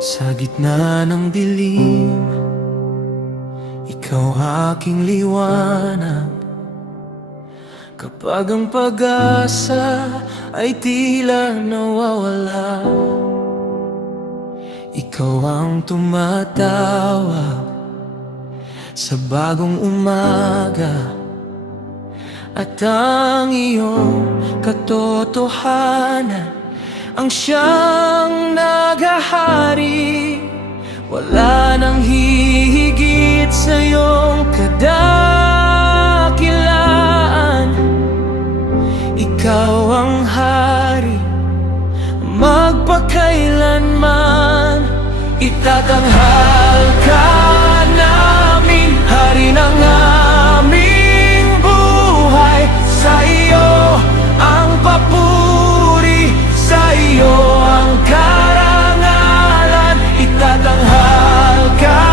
Sa gitna ng dilim, ikaw aking liwanag. Kapag ang pag-asa ay tila nawawala, ikaw ang tumatawag sa bagong umaga. At ang iyong katotohanan ang siyang naghahari. Wala nang hihigit sa iyong kadakilaan. Ikaw ang hari, magpakailanman. Itatanghal ka namin, hari ng aming buhay. Sa iyo ang papuri, sa iyo ang karangalan. Itatanghal ka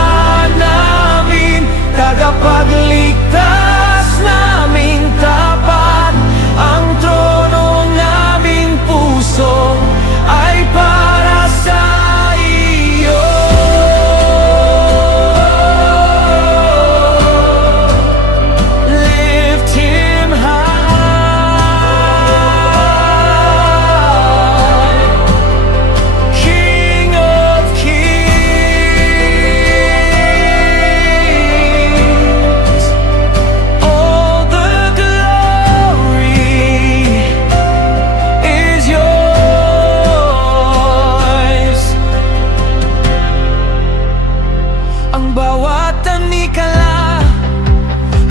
namin, tagapagligtas naming tapat. Ang trono naming puso ay para sa iyo. Lift him high, King of kings. All the glory is yours. Ang bawat tanikala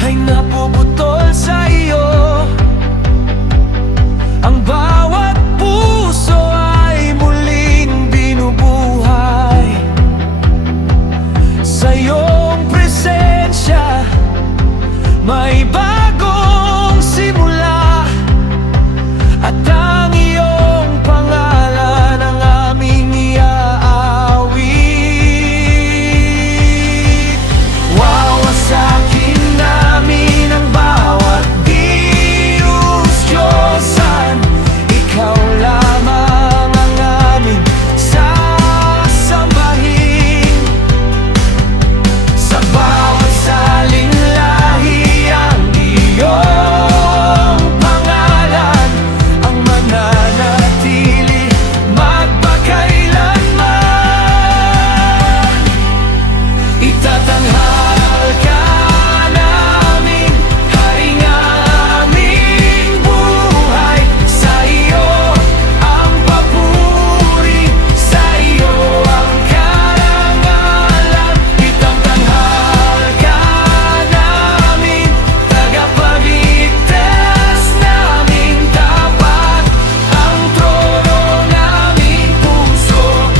ay napuputol sa iyo. Ang bawat puso ay muling binubuhay. Sa iyong presensya may bagong simula. At ang iyong pangalan ang aming iaawit. Wawasakin namin ang bawat Diyos-Diyosan. Ikaw lamang ang aming sasambahin. Sa bawat salinlahi ang iyong pangalan ang mananatili magpakailanman. Itatanghal ka namin, haring aming buhay. Sa iyo ang papuri, sa iyo ang karangalan. Itatanghal ka namin, tagapagligtas naming tapat. Ang trono naming puso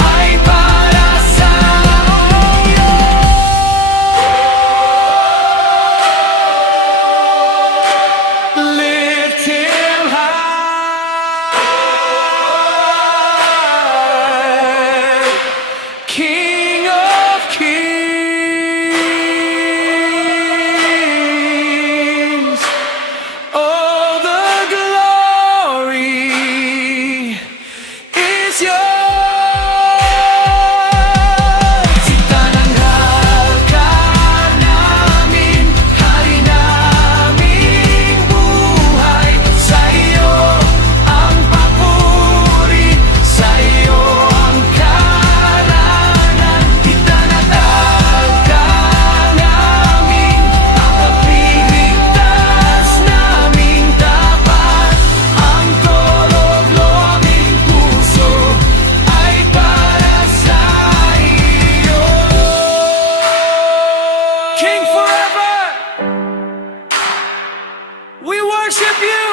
ay para sa iyo. Lift him high, King of kings. All the glory is yours. Itananghal ka namin, hari naming buhay. Sa iyo ang papuri, sa iyo ang karanan. Itananghal ka namin, ang kapiligtas naming tapat. Ang tulog lobing puso ay para sa iyo. King forever, we worship you.